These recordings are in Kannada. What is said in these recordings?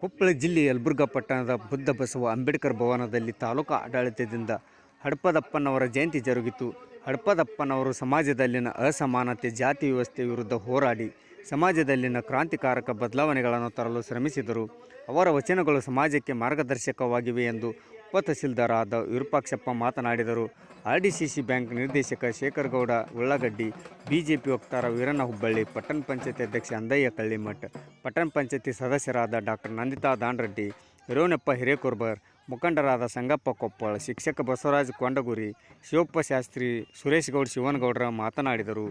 ಕೊಪ್ಪಳ ಜಿಲ್ಲೆ ಯಲಬುರ್ಗಾ ಪಟ್ಟಣದ ಬುದ್ಧ ಬಸವ ಅಂಬೇಡ್ಕರ್ ಭವನದಲ್ಲಿ ತಾಲೂಕು ಆಡಳಿತದಿಂದ ಹಡಪದಪ್ಪನವರ ಜಯಂತಿ ಜರುಗಿತು. ಹಡಪದಪ್ಪನವರು ಸಮಾಜದಲ್ಲಿನ ಅಸಮಾನತೆ, ಜಾತಿ ವ್ಯವಸ್ಥೆ ವಿರುದ್ಧ ಹೋರಾಡಿ ಸಮಾಜದಲ್ಲಿನ ಕ್ರಾಂತಿಕಾರಕ ಬದಲಾವಣೆಗಳನ್ನು ತರಲು ಶ್ರಮಿಸಿದರು. ಅವರ ವಚನಗಳು ಸಮಾಜಕ್ಕೆ ಮಾರ್ಗದರ್ಶಕವಾಗಿವೆ ಎಂದು ಉಪತಹಸೀಲ್ದಾರಾದ ವಿರೂಪಾಕ್ಷಪ್ಪ ಮಾತನಾಡಿದರು. R D C C bank ನಿರ್ದೇಶಕ ಶೇಖರ್ ಗೌಡ ಉಳ್ಳಾಗಡ್ಡಿ ಬಿಜೆಪಿ ವಕ್ತಾರ ವೀರಣ್ಣ ಹುಬ್ಬಳ್ಳಿ, ಪಟ್ಟಣ ಪಂಚಾಯತಿ ಅಧ್ಯಕ್ಷ ಅಂದಯ್ಯ ಕಳ್ಳಿಮಠ್, ಪಟ್ಟಣ ಪಂಚಾಯತಿ ಸದಸ್ಯರಾದ ಡಾಕ್ಟರ್ ನಂದಿತಾ ದಾಂಡ್ರೆಡ್ಡಿ ಹಿರೋನಪ್ಪ ಹಿರೇಕುರ್ಬರ್, ಮುಖಂಡರಾದ ಸಂಗಪ್ಪ ಕೊಪ್ಪಳ, ಶಿಕ್ಷಕ ಬಸವರಾಜ್ ಕೊಂಡಗುರಿ, ಶಿವಪ್ಪ ಶಾಸ್ತ್ರಿ, ಸುರೇಶ್ ಗೌಡ್, ಶಿವನಗೌಡರ ಮಾತನಾಡಿದರು.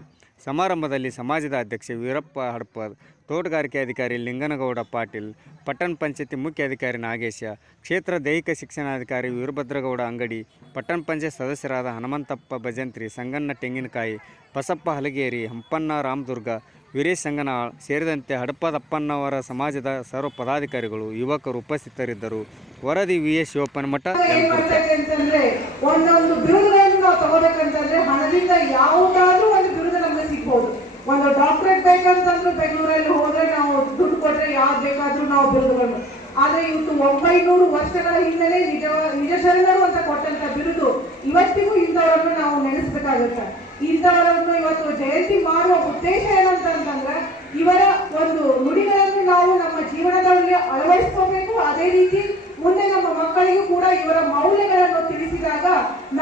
ಸಮಾರಂಭದಲ್ಲಿ ಸಮಾಜದ ಅಧ್ಯಕ್ಷ ವೀರಪ್ಪ ಹಡಪದ್ ತೋಟಗಾರಿಕೆ ಅಧಿಕಾರಿ ಲಿಂಗನಗೌಡ ಪಾಟೀಲ್, ಪಟ್ಟಣ ಪಂಚಾಯತಿ ಮುಖ್ಯ ಅಧಿಕಾರಿ ನಾಗೇಶ, ಕ್ಷೇತ್ರ ದೈಹಿಕ ಶಿಕ್ಷಣಾಧಿಕಾರಿ ವೀರಭದ್ರಗೌಡ ಅಂಗಡಿ, ಪಟ್ಟಣ ಪಂಚಾಯತ್ ಸದಸ್ಯರಾದ ಹನುಮಂತಪ್ಪ ಭಜಂತ್ರಿ, ಸಂಗಣ್ಣ ತೆಂಗಿನಕಾಯಿ, ಬಸಪ್ಪ ಹಲಗೇರಿ, ಹಂಪಣ್ಣ ರಾಮದುರ್ಗ, ವೀರೇಶ್ ಸಂಗನಾಳ್ ಸೇರಿದಂತೆ ಹಡಪದಪ್ಪನವರ ಸಮಾಜದ ಸರ್ವ ಪದಾಧಿಕಾರಿಗಳು, ಯುವಕರು ಉಪಸ್ಥಿತರಿದ್ದರು. ವರದಿ ವಿ ಎಸ್ ಶಿವಪ್ಪನಮಠ ಒಂದೊಂದು ಒಂದು ಡಾಕ್ಟರೇಟ್ ಬೇಕಂತಂದ್ರೆ ಬೆಂಗಳೂರಲ್ಲಿ ಹೋದ್ರೆ ನಾವು ದುಡ್ಡು ಕೊಟ್ರೆ ಯಾವ್ದು ಬೇಕಾದ್ರೂ ಆದರೆ ಇವತ್ತು ಒಂಬೈನೂರು ವರ್ಷಗಳ ಹಿನ್ನೆಲೆ ನಿಜ ನಿಜ ಶರಣರು ಅಂತ ಕೊಟ್ಟಂತ ಬಿರುದು ಇವತ್ತಿಗೂ ಇಂಥವರನ್ನು ನಾವು ನೆನೆಸ್ಬೇಕಾಗುತ್ತೆ. ಇಂಥವರನ್ನು ಇವತ್ತು ಜಯಂತಿ ಮಾಡುವ ಉದ್ದೇಶ ಏನಂತಂದ್ರೆ ಇವರ ಒಂದು ನುಡಿಗಳನ್ನು ನಾವು ನಮ್ಮ ಜೀವನದಲ್ಲಿ ಅಳವಡಿಸ್ಕೋಬೇಕು. ಅದೇ ರೀತಿ ಮುಂದೆ ನಮ್ಮ ಮಕ್ಕಳಿಗೂ ಕೂಡ ಇವರ ಮೌಲ್ಯಗಳನ್ನು ತಿಳಿಸಿದಾಗ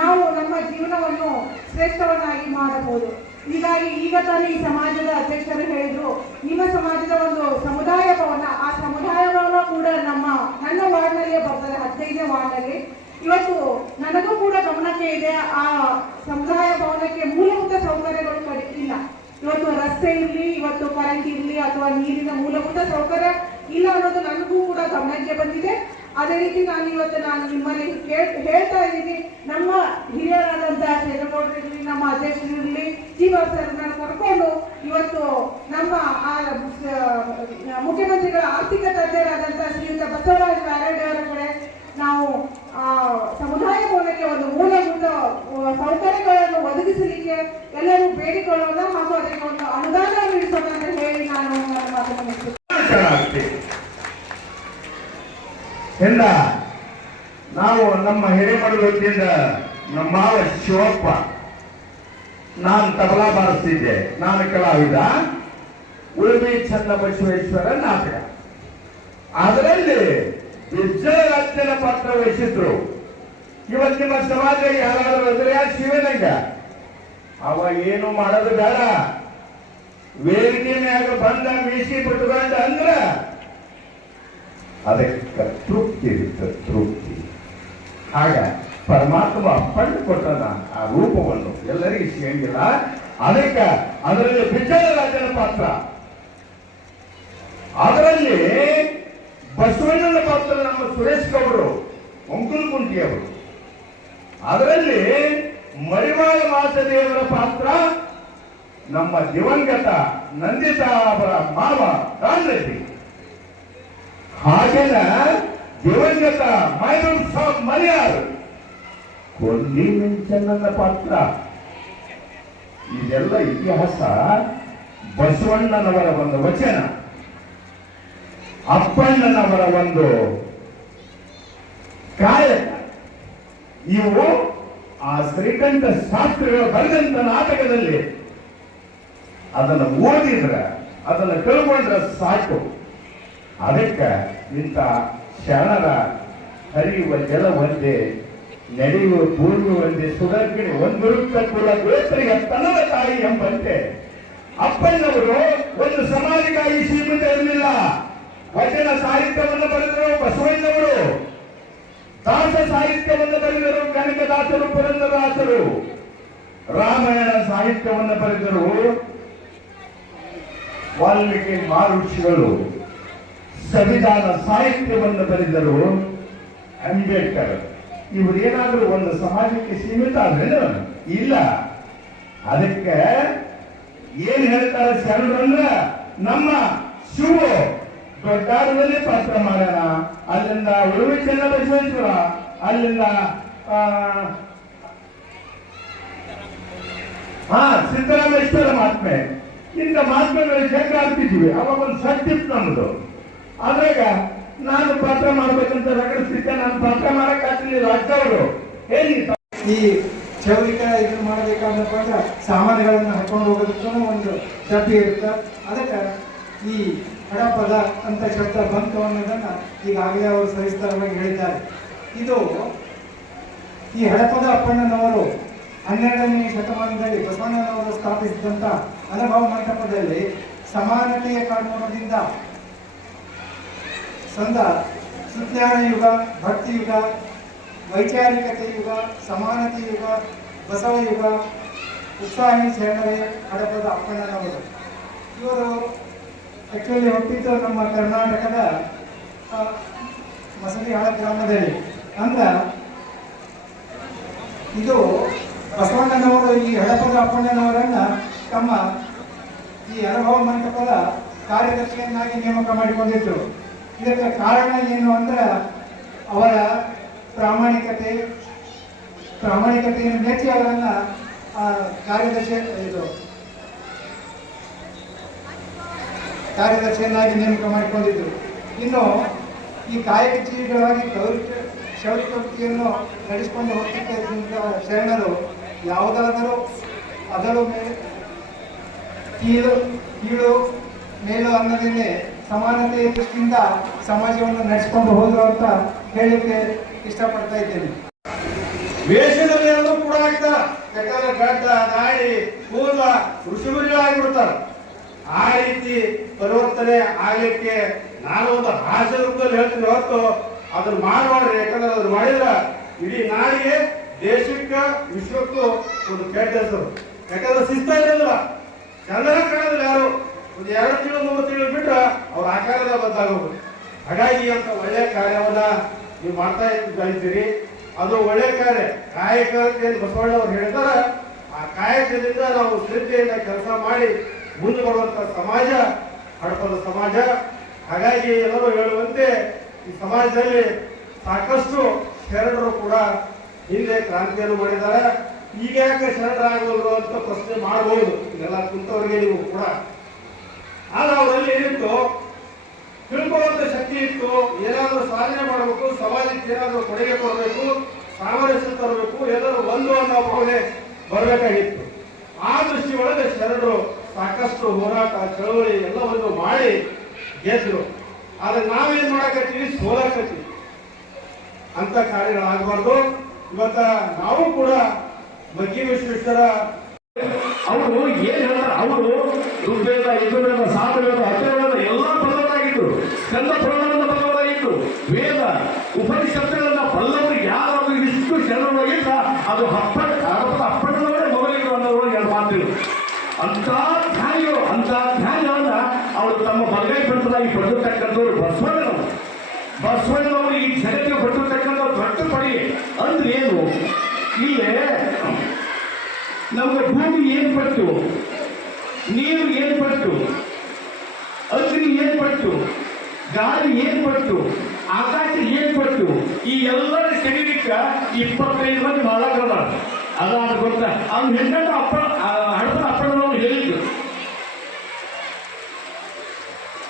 ನಾವು ನಮ್ಮ ಜೀವನವನ್ನು ಶ್ರೇಷ್ಠವನ್ನಾಗಿ ಮಾಡಬಹುದು. ಹೀಗಾಗಿ ಈಗ ತಾನೇ ಈ ಸಮಾಜದ ಅಧ್ಯಕ್ಷರು ಹೇಳಿದ್ರು, ನಿಮ್ಮ ಸಮಾಜದ ಒಂದು ಸಮುದಾಯ ಭವನ ಆ ಸಮುದಾಯ ಭವನ ಕೂಡ ನಮ್ಮ, ನನ್ನ ವಾರ್ಡ್ನಲ್ಲಿಯೇ ಬರ್ತದೆ ಹದಿನೈದನೇ ವಾರ್ಡ್ನಲ್ಲಿ. ಇವತ್ತು ನನಗೂ ಕೂಡ ಗಮನಕ್ಕೆ ಇದೆ, ಆ ಸಮುದಾಯ ಭವನಕ್ಕೆ ಮೂಲಭೂತ ಸೌಕರ್ಯಗಳು ಕಡಿತಿಲ್ಲ ಇವತ್ತು ರಸ್ತೆ ಇರಲಿ, ಇವತ್ತು ಕರೆಂಟ್ ಇರಲಿ, ಅಥವಾ ನೀರಿನ ಮೂಲಭೂತ ಸೌಕರ್ಯ ಇಲ್ಲ ಅನ್ನೋದು ನನಗೂ ಕೂಡ ಗಮನಕ್ಕೆ ಬಂದಿದೆ. ಅದೇ ರೀತಿ ನಾನು ಇವತ್ತು ನಾನು ನಿಮ್ಮಲ್ಲಿ ಕೇಳ್ ಹೇಳ್ತಾ ಇದ್ದೀನಿ. ನಮ್ಮ ಹಿರಿಯರಾದಂತಹ ಶೇಖರಗೌಡರಿರಲಿ ನಮ್ಮ ಅಧ್ಯಕ್ಷರಿರಲಿ ಜೀವ ಸರ್ನ ಕರ್ಕೊಂಡು ಇವತ್ತು ನಮ್ಮ ಮುಖ್ಯಮಂತ್ರಿಗಳ ಆರ್ಥಿಕ ತಜ್ಞರಾದಂತಹ ಶ್ರೀಯುತ ಬಸವರಾಜ ನಾರಾಯಣ ಅವರ ಕಡೆ ನಾವು, ಆ, ಸಮುದಾಯ ಭವನಕ್ಕೆ ಒಂದು ಮೂಲಭೂತ ಸೌಕರ್ಯಗಳನ್ನು ಒದಗಿಸಲಿಕ್ಕೆ ಎಲ್ಲರೂ ಬೇಡಿಕೊಳ್ಳೋಣ ಹಾಗೂ ಅದಕ್ಕೆ ಒಂದು ಅನುದಾನ ನೀಡಿಸೋಣ ಅಂತ ಹೇಳಿ ನಾನು ಮಾತನ್ನು ಇಲ್ಲ ನಾವು ನಮ್ಮ ಹೆಣೆ ವತಿಯಿಂದ ನಮ್ಮ ಶಿವಪ್ಪ. ನಾನು ತಬಲಾ ಬಾರಿಸ್ತಿದ್ದೆ. ನಾನು ಕಲಾವಿದ ಉಳುಮೆ ಚಂದ ಬಸವೇಶ್ವರ ನಾಟಕ. ಅದರಲ್ಲಿ ವಿಜಯರಾಜ್ಯನ ಪಾತ್ರ ವಹಿಸಿದ್ರು. ಇವತ್ತು ನಿಮ್ಮ ಸಮಾಜ ಯಾರಾದ್ರೂ ಅಂದ್ರೆ ಶಿವನಂಗ? ಅವ ಏನು ಮಾಡೋದು ಬೇಡ. ವೇದಿಕೆ ಮ್ಯಾಗ ಬಂದ ಮೀಸಿ ಬಿಟ್ಟುಕೊಂಡ ಅಂದ್ರ ಅದಕ್ಕೆ ತೃಪ್ತಿ ಇರುತ್ತೆ ತೃಪ್ತಿ. ಆಗ ಪರಮಾತ್ಮ ಪಂಡು ಕೊಟ್ಟದ ಆ ರೂಪವನ್ನು ಎಲ್ಲರಿಗೂ ಸಿಗಂಗಿಲ್ಲ. ಅದಕ್ಕೆ ಅದರಲ್ಲಿ ವಿಜಯರಾಜನ ಪಾತ್ರ. ಅದರಲ್ಲಿ ಬಸವಣ್ಣನ ಪಾತ್ರ ನಮ್ಮ ಸುರೇಶ್ ಗೌಡರು ಕುಂಟಿ ಅವರು. ಅದರಲ್ಲಿ ಮರಿವಾಳ ಮಾಸದೇವರ ಪಾತ್ರ, ನಮ್ಮ ದಿವಂಗತ ನಂದಿತಾ ಅವರ ಮಾವ ದಾಂಡ್ರೆಡ್ಡಿ ಹಾಗೆನ ದಿವಂಗತ ಮೈನೂರ್ ಸಾಬ್ ಮಲಯಾರ್ ಕೊಲ್ಲಿ ಮಿಂಚಣ್ಣನ ಪಾತ್ರ. ಇದೆಲ್ಲ ಇತಿಹಾಸ ಬಸವಣ್ಣನವರ ಒಂದು ವಚನ. ಅಪ್ಪಣ್ಣನವರ ಒಂದು ಕಾಯಕ. ಇವು ಆ ಶ್ರೀಕಂಠ ಶಾಸ್ತ್ರಿಗಳು ಬರೆದಂತ ನಾಟಕದಲ್ಲಿ ಅದನ್ನು ಓದಿದ್ರೆ, ಅದನ್ನು ತಿಳ್ಕೊಂಡ್ರೆ ಸಾಕು. ಅದಕ್ಕೆ ಇಂಥ ಶರಣರ ಹರಿಯುವ ಜಲ ಒಂದೇ ನಡೆಯುವ ಪೂರ್ವ ಒಂದೇ ಸುಡರ್ಗಿಣಿ ಒಂದಿರುತ್ತ ಕುಲ ಗುರುತರಿಗೆ ತನ್ನದ ತಾಯಿ ಎಂಬಂತೆ. ಅಪ್ಪನವರು ಒಂದು ಸಮಾಜಕ್ಕಾಗಿ ಸೀಮಿತ ಇರಲಿಲ್ಲ. ವಚನ ಸಾಹಿತ್ಯವನ್ನು ಬರೆದರು ಬಸವಣ್ಣವರು ದಾಸ ಸಾಹಿತ್ಯವನ್ನು ಬರೆದರು ಕನಕದಾಸರು ಪುರಂದದಾಸರು ರಾಮಾಯಣ ಸಾಹಿತ್ಯವನ್ನು ಬರೆದರು. ವಾಲ್ಮೀಕಿ ಮಹರ್ಷಿಗಳು. ಸಂವಿಧಾನ ಸಾಹಿತ್ಯವನ್ನು ಬರೆದರು ಅಂಬೇಡ್ಕರ್. ಇವರು ಏನಾದರೂ ಒಂದು ಸಮಾಜಕ್ಕೆ ಸೀಮಿತ ಆದ್ರೇನು ಇಲ್ಲ. ಅದಕ್ಕೆ ಏನ್ ಹೇಳ್ತಾರೆ ಶರಣರಂದ್ರ ನಮ್ಮ ಶಿವ ದೊಡ್ಡಾರದಲ್ಲಿ ಪಾತ್ರ ಮಾಡೋಣ. ಅಲ್ಲಿಂದ ಉಳುವೆ ಚೆನ್ನ ಬಸವೇಶ್ವರ, ಅಲ್ಲಿಂದ ಹಾ ಸಿದ್ದರಾಮೇಶ್ವರ ಮಹಾತ್ಮೆ ಇಂಥ ಮಹಾತ್ಮೆಗಳು ಶಂಕ ಆಗ್ತಿದ್ವಿ ಅವಾಗ ಒಂದು ಸತ್ಯಿತ್ತು ನಮ್ಮದು ಅದ್ರಾಗ ನಾನು ಪಾತ್ರ ಮಾಡ್ಬೇಕಂತ ರಗಡಿಸಿದ್ದೆ ನಾನು ಪಾತ್ರ ಮಾಡಕ್ ಆಗ್ತಿರ್ಲಿಲ್ಲ ರಾಜ್ಯವರು ಹೇಳಿ. ಈ ಚೌರಿಕ ಇದನ್ನು ಅಂದ್ರೆ ಸಾಮಾನುಗಳನ್ನು ಹಾಕೊಂಡು ಹೋಗೋದಕ್ಕೂ ಒಂದು ಡಬ್ಬಿ ಇರುತ್ತೆ. ಅದಕ್ಕೆ ಈ ಹಡಪದ ಅಂತ ಶಬ್ದ ಬಂತು ಅನ್ನೋದನ್ನ ಈಗಾಗಲೇ ಅವರು ಸವಿಸ್ತಾರವಾಗಿ ಹೇಳಿದ್ದಾರೆ. ಇದು ಈ ಹಡಪದ ಅಪ್ಪಣ್ಣನವರು ಹನ್ನೆರಡನೇ ಶತಮಾನದಲ್ಲಿ ಬಸವಣ್ಣನವರು ಸ್ಥಾಪಿಸಿದಂಥ ಅನುಭವ ಮಂಟಪದಲ್ಲಿ ಸಮಾನತೆಯ ಕಾನೂನದಿಂದ ಸಂದ ಸುಜ್ಞಾನ ಯುಗ, ಭಕ್ತಿ ಯುಗ, ವೈಚಾರಿಕತೆ ಯುಗ, ಸಮಾನತೆ ಯುಗ, ಬಸವ ಯುಗ, ಉತ್ಸಾಹಿ ಶರಣರೇ ಹಡಪದ ಅಪ್ಪಣ್ಣನವರು ಇವರು ಆ್ಯಕ್ಚುಲಿ ಹುಟ್ಟಿದ್ದು ನಮ್ಮ ಕರ್ನಾಟಕದ ಮಸಲಿಹಾಳ ಗ್ರಾಮದಲ್ಲಿ. ಅಂದ್ರೆ, ಇದು ಬಸವಣ್ಣನವರು, ಈ ಹಡಪದ ಅಪ್ಪಣ್ಣನವರನ್ನ ತಮ್ಮ ಈ ಅನುಭವ ಮಂಟಪದ ಕಾರ್ಯದರ್ಶಿಯನ್ನಾಗಿ ನೇಮಕ ಮಾಡಿಕೊಂಡಿದ್ರು. ಇದಕ್ಕೆ ಕಾರಣ ಏನು ಅಂದ್ರೆ ಅವರ ಪ್ರಾಮಾಣಿಕತೆ, ಪ್ರಾಮಾಣಿಕತೆಯನ್ನು ಮೆಚ್ಚಿ ಅವರನ್ನ ಕಾರ್ಯದರ್ಶಿ, ಇದು ಕಾರ್ಯದರ್ಶಿಯನ್ನಾಗಿ ನೇಮಕ ಮಾಡಿಕೊಂಡಿದ್ರು ಇನ್ನು ಈ ಕಾಯಕಜೀವಿಗಳಾಗಿ ಗೌರವ ಗೌರಿ ಶೌರ್ಯ ವೃತ್ತಿಯನ್ನು ನಡೆಸಿಕೊಂಡು ಹೋಗ್ತಿದ್ದ ಶರಣರು ಯಾವುದಾದರೂ ಅದರ ಮೇಲೆ ಕೀಳು ಕೀಳು, ಮೇಲು ಅನ್ನೋದನ್ನೇ ಸಮಾನತೆಯ ದೃಷ್ಟಿಯಿಂದ ಸಮಾಜವನ್ನು ನಡೆಸಿಕೊಂಡು ಹೋದ್ರು ಅಂತ ಹೇಳಲಿಕ್ಕೆ ಇಷ್ಟಪಡ್ತಾ ಇದ್ದೇನೆ. ವೇಷದಲ್ಲಿ ಎಲ್ಲರೂ ಕೂಡ ಆಗ್ತಾರ. ಯಾಕಂದ್ರೆ ಗಡ್ಡ ದಾಡಿ ಕೂದಲ ಆಗಿಬಿಡ್ತಾರೆ ಆ ರೀತಿ ಪರಿವರ್ತನೆ ಆಗ್ಲಿಕ್ಕೆ ನಾನು ಒಂದು ಹಾಸ್ಯ ರೂಪದಲ್ಲಿ ಹೇಳ್ತೀನಿ ಹೊರತು ಅದನ್ನ ಮಾಡಬಾರ್ದು ಯಾಕಂದ್ರೆ ಅದನ್ನ ಮಾಡಿದ್ರ ಇಡೀ ನಾಡಿಗೆ ದೇಶಕ್ಕೆ, ವಿಶ್ವಕ್ಕೂ ಒಂದು ಕೆಟ್ಟ ಹೆಸರು. ಯಾಕಂದ್ರೆ ಸಿಸ್ತಾ ಇರಲಿಲ್ಲ ಚಂದ್ರ ಯಾರು? ಒಂದು ಎರಡು ತಿಂಗಳು, ಮೂರು ತಿಂಗಳು ಬಿಟ್ರೆ ಅವ್ರ ಆಕಾರದ ಬದಲಾಗೋದು ಹಾಗಾಗಿ ಅಂತ ಒಳ್ಳೆಯ ಕಾರ್ಯವನ್ನ ನೀವು ಮಾಡ್ತಾ ಇದ್ದೀರಿ. ಅದು ಒಳ್ಳೆ ಕಾರ್ಯ. ಕಾಯಕ ಅಂತ ಏನು ಬಸವಣ್ಣವ್ರು ಹೇಳ್ತಾರೆ, ಆ ಕಾಯಕದಿಂದ ನಾವು ಶ್ರದ್ಧೆಯಿಂದ ಕೆಲಸ ಮಾಡಿ ಮುಂದೆ ಬರುವಂತ ಸಮಾಜ, ಹಡಪದ ಸಮಾಜ. ಹಾಗಾಗಿ ಎಲ್ಲರೂ ಹೇಳುವಂತೆ ಈ ಸಮಾಜದಲ್ಲಿ ಸಾಕಷ್ಟು ಶರಣರು ಕೂಡ ಹಿಂದೆ ಕ್ರಾಂತಿಯನ್ನು ಮಾಡಿದ್ದಾರೆ. ಈಗ ಯಾಕೆ ಶರಣರಾಗೋದ್ರು ಅಂತ ಪ್ರಶ್ನೆ ಮಾಡಬಹುದು ಇದೆಲ್ಲ ಕುಂತವರಿಗೆ ನೀವು ಕೂಡ ಆದ್ರೆ ಅವರಲ್ಲಿ ಏನಿತ್ತು? ತಿಳ್ಕೊಳ್ಳುವಂತ ಶಕ್ತಿ ಇತ್ತು. ಏನಾದರೂ ಸಾಧನೆ ಮಾಡಬೇಕು, ಸಮಾಜಕ್ಕೆ ಏನಾದರೂ ಕೊಡುಗೆ ಕೊಡಬೇಕು, ಸಾಮರಸ್ಯ ತರಬೇಕು, ಎಲ್ಲರೂ ಒಂದು ಅನ್ನೋ ಭಾವನೆ ಬರಬೇಕಾಗಿತ್ತು. ಆ ದೃಷ್ಟಿ ಒಳಗೆ ಶರಣರು ಸಾಕಷ್ಟು ಹೋರಾಟ, ಚಳವಳಿ ಎಲ್ಲವನ್ನು ಮಾಡಿ ಗೆದ್ರು ಆದ್ರೆ ನಾವೇನ್ ಮಾಡಕತ್ತೀವಿ? ಸೋಲಾಕತ್ತೀವಿ. ಅಂತ ಕಾರ್ಯಗಳಾಗಬಾರ್ದು. ಇವತ್ತ ನಾವು ಕೂಡ ಬಗ್ಗೆ ವಿಶ್ವೇಶ್ವರ ಅವರು ಏನ್ ಹೇಳ್ತಾರೆ? ಅವರು ಋಗ್ವೇದ ಯಜುರ್ವೇದ ಸಾಮವೇದ ಅಥರ್ವವೇದ ಎಲ್ಲ ಬಲ್ಲವರಾಗಿದ್ರು ಕಂದ ಪುರಾಣವನ್ನು ಬಲ್ಲವರಾಗಿದ್ರು ವೇದ, ಉಪನಿಷತ್ತುಗಳನ್ನ ಬಲ್ಲವರು ಯಾರು ಇಷ್ಟು ಶರಣರಾಗಿದ್ರ ಅದು ಹಪ್ಪಳ ಹಬ್ಬದ ಹಪ್ಪಳದವರೇ ಮೊದಲಿಗೆ ಅನ್ನೋದ್ರೊಳಗೆ ಎರಡು ಮಾತಿರು ಅಂತ ಧ್ಯಾನಿಗಳು ಅಂತ ಧ್ಯಾನಿಯನ್ನ ಅವರು ತಮ್ಮ ಬಲಗೈ ಪಡೆದಾಗಿ ಪಡೆದಿರ್ತಕ್ಕಂಥವ್ರು ಬಸವಣ್ಣನವರು. ಬಸವಣ್ಣನವರು ಈ ಜಗತ್ತಿಗೆ ಪಡೆದಿರ್ತಕ್ಕಂಥ ದೊಡ್ಡ ಕೊಡುಗೆ ಅಂದ್ರೆ ಏನು ಇಲ್ಲೇ ನಮಗೆ ಭೂಮಿ ಏನು ಪಟ್ಟು? ನೀರು ಏನು ಪಟ್ಟು? ಅಗ್ನಿ ಏನು ಪಟ್ಟು? ಗಾಳಿ ಏನು ಪಟ್ಟು? ಆಕಾಶ ಏನು ಪಟ್ಟು? ಈ ಎಲ್ಲರ ಶರೀರಕ್ಕ ಇಪ್ಪತ್ತೈದು ಮಂದಿ ಮಾಲಕರ ಅದಾದ ಗೊತ್ತ? ಅವ್ನು ಹೆಣ್ಣು ಅಪ್ಪ ಹಡಪನ ಅಪ್ಪನವರು ಹೇಳಿದ್ರು.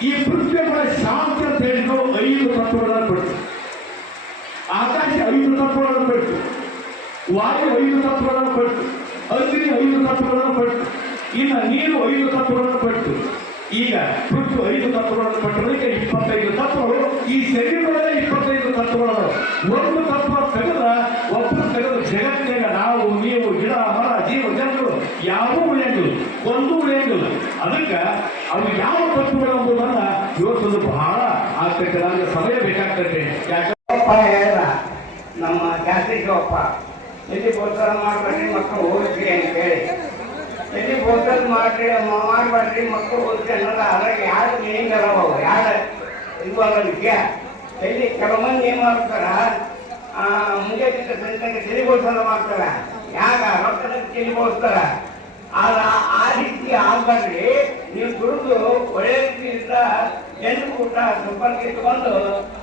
ಈ ಪೃಥ್ವಿ ಶಾಂತ ಅಂತ ಹೇಳಿದ್ರು, ಐದು ತತ್ವಗಳನ್ನು ಕೊಡ್ತು ಆಕಾಶ ಐದು ತತ್ವಗಳನ್ನು ಕೊಡ್ತು ವಾಯು ಐದು ತತ್ವಗಳನ್ನು ಪಟ್ಟು ಅಗ್ನಿ ಐದು ತತ್ವಗಳನ್ನು ಪಟ್ಟು ಇನ್ನು ನೀರು ಐದು ತತ್ವಗಳನ್ನು ಪಟ್ಟು ಈಗ ಪೃಥ್ವಿ ಐದು ತತ್ವಗಳನ್ನು ಪಟ್ಟದಕ್ಕೆ ಇಪ್ಪತ್ತೈದು ತತ್ವಗಳು ಈ ಶರೀರದಲ್ಲೇ ಇಪ್ಪತ್ತೈದು ತತ್ವಗಳು ಒಂದು ತತ್ವ ತೆಗೆದ ಒಬ್ಬರು ತೆಗೆದ ಜಗತ್ತಿನಾಗ ನಾವು, ನೀವು ಗಿಡ, ಮರ, ಜೀವ ಜನರು ಯಾವೂ ಉಳಿಯಂಗಿಲ್ಲ, ಒಂದು ಉಳಿಯಂಗಿಲ್ಲ. ಅದಕ್ಕೆ ಅವು ಯಾವ ತತ್ವಗಳು ಎಂಬುದನ್ನ ಯೋಚಿಸಲು ಬಹಳ ಆಗ್ತೈತೆ. ನನಗೆ ಸಮಯ ಬೇಕಾಗ್ತೈತೆ. ಯಾಕೆ? ನಮ್ಮ ಜಾತಿ ಅಪ್ಪ ಎಲ್ಲಿ ಬೋಧನ ಮಾಡ್ಬೇಡ್ರಿ ಮಕ್ಕಳು ಓದಿಸಿ ಅಂತ ಹೇಳಿ. ಎಲ್ಲಿ ಬೋಧನ ಮಾಡ್ರಿ ಮಾಡಬೇಡ್ರಿ, ಮಕ್ಕಳು ಓದಿಸಿ ಅನ್ನೋದು ಅದ್ರಾಗ ಯಾರು ಮೀನಿಂಗ್ ಅದಾವ ಯಾರು ಇದು ವಿಷಯ ಎಲ್ಲಿ ಕೆಲವು ಮಂದಿ ಏನ್ ಮಾಡ್ತಾರ ಮುಂಜಾನೆ ಸಂಜೆ ಬೋಧನ ಮಾಡ್ತಾರ. ಯಾಕ? ರೊಕ್ಕದ ತಲೆ ಬೋಧಿಸ್ತಾರ ಆದ್ರೆ ಆ- ರೀತಿ ಆಗ್ಬಾರ್ರಿ ನೀವು ದುಡಿದು ಒಳ್ಳೆ ರೀತಿಯಿಂದ ಜನರು ಊಟ ಸಂಪರ್ಕ ಇಟ್ಟುಕೊಂಡು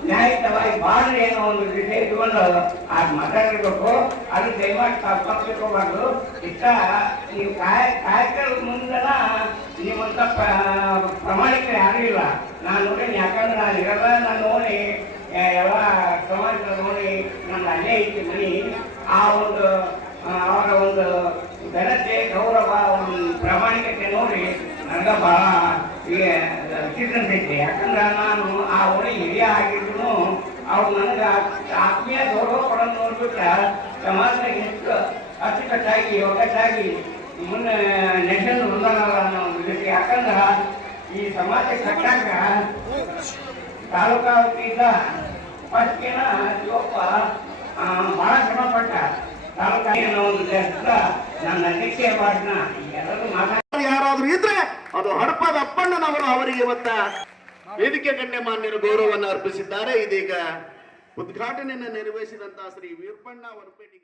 ನ್ಯಾಯಿತವಾಗಿ ಬಾಳ್ರಿ ಏನೋ ಒಂದು ವಿಷಯ ಇಟ್ಕೊಂಡು ಅದು ಮಾತಾಡಿರ್ಬೇಕು ಅದು ದಯಮಾಡಿ ತಪ್ಪಿಟ್ಕೋಬಾರ್ದು ಇಷ್ಟ ನೀವು ಕಾಯ ಕಾಯಕದ ಮುಂದನ ನೀವಂತ ಪ್ರಮಾಣಿಕ ಪ್ರಾಮಾಣಿಕರು ಯಾರು ಇಲ್ಲ ನಾನು ನೋಡೀನಿ ಯಾಕಂದ್ರೆ ನಾನು ಇರಲ್ಲ ನಾನು ನೋಡಿ ಎಲ್ಲ ಸಮಾಜ ನೋಡಿ ನನ್ನ ಅಲ್ಲೇ ಐತಿ ಮನಿ. ಆ ಒಂದು ಅವರ ಒಂದು ಘನತೆ ಗೌರವ ಒಂದು ಪ್ರಾಮಾಣಿಕತೆ ನೋಡಿ ನನಗ ಬಹಳ ಈಗ ವಿಚಿತ್ರ ಅನ್ಸೈತಿ ಯಾಕಂದ್ರೆ ನಾನು ಆ ಓಣಿ ಹಿರಿಯ ಆಗಿದ್ರು ಅವ್ರು ನನಗೆ ಆತ್ಮೀಯ ಗೌರವ ಕೊಡೋದು ನೋಡ್ಬಿಟ್ರೆ ಸಮಾಜದಾಗ ಎಷ್ಟು ಅಚ್ಚುಕಟ್ಟಾಗಿ, ಒಗ್ಗಟ್ಟಾಗಿ ಮುನ್ನ ನೆಷನ್ ಬಂದಾರಲ್ಲ ಅನ್ನೋ ಯಾಕಂದ್ರೆ ಈ ಸಮಾಜ ಕಟ್ಟಾಕ ತಾಲೂಕಾ ವತಿಯಿಂದ ಫಸ್ಟ್ಗೆನ ಶಿವಪ್ಪ ಬಹಳ ಶ್ರಮ ಪಟ್ಟ ತಾಲೂಕಾ ಒಂದು ಕೆಲಸ ಯಾರಾದ್ರೂ ಇದ್ರೆ ಅದು ಹಡಪದ ಅಪ್ಪಣ್ಣನವರು ಅವರಿಗೆ ಇವತ್ತ ವೇದಿಕೆ ಗಣ್ಯಮಾನ್ಯರು ಗೌರವವನ್ನು ಅರ್ಪಿಸಿದ್ದಾರೆ. ಇದೀಗ ಉದ್ಘಾಟನೆಯನ್ನು ನೆರವೇರಿಸಿದಂತಹ ಶ್ರೀ ವೀರಪ್ಪಣ್ಣ ವರಪೇಟಿ